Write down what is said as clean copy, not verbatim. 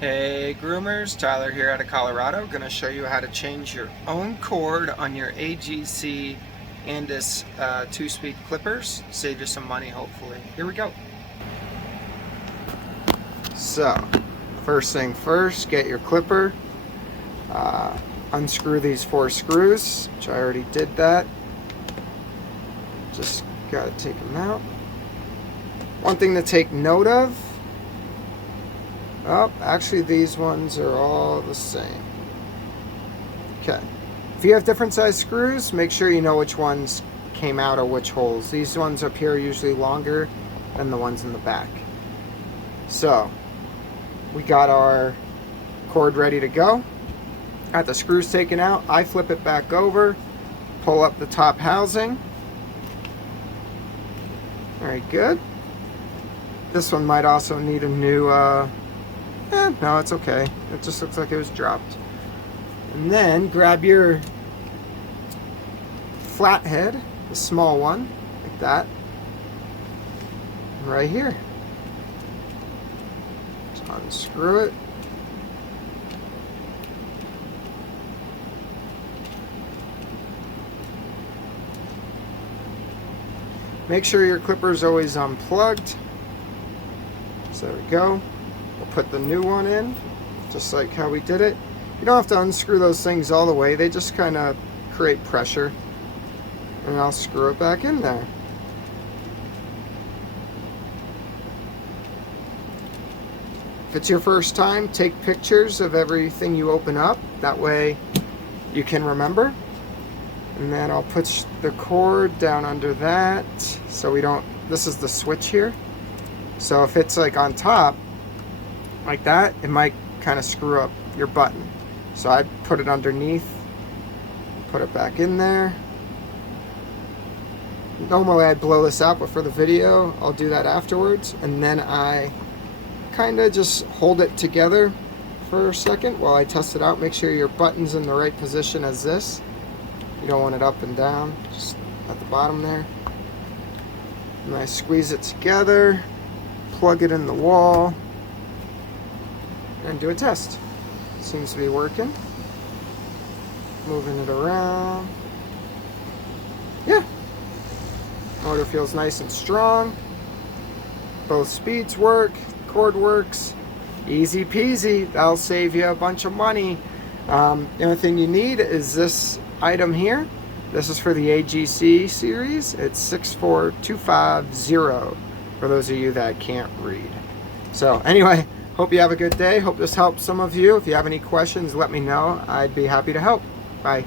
Hey groomers, Tyler here out of Colorado. Going to show you how to change your own cord on your AGC Andis 2-speed clippers. Save you some money hopefully. Here we go. So, first thing first, get your clipper. Unscrew these 4 screws, which I already did that. Just got to take them out. One thing to take note of, oh, actually these ones are all the same. Okay. If you have different size screws, make sure you know which ones came out of which holes. These ones up here are usually longer than the ones in the back. So, we got our cord ready to go. Got the screws taken out. I flip it back over, pull up the top housing. Very good. This one might also need a new no, it's okay. It just looks like it was dropped. And then grab your flathead, the small one, like that, right here. Just unscrew it. Make sure your clipper is always unplugged. So there we go. We'll put the new one in, just like how we did it. You don't have to unscrew those things all the way. They just kind of create pressure. And I'll screw it back in there. If it's your first time, take pictures of everything you open up. That way you can remember. And then I'll put the cord down under that so we don't, this is the switch here. So if it's like on top, like that, it might kind of screw up your button. So I put it underneath, put it back in there. Normally I'd blow this out, but for the video, I'll do that afterwards. And then I kind of just hold it together for a second while I test it out. Make sure your button's in the right position as this. You don't want it up and down, just at the bottom there. And I squeeze it together, plug it in the wall, and do a test. Seems to be working. Moving it around. Yeah. Motor feels nice and strong. Both speeds work, cord works. Easy peasy. That'll save you a bunch of money. The only thing you need is this item here. This is for the AGC series. It's 64250 for those of you that can't read. So anyway, hope you have a good day. Hope this helps some of you. If you have any questions, let me know. I'd be happy to help. Bye.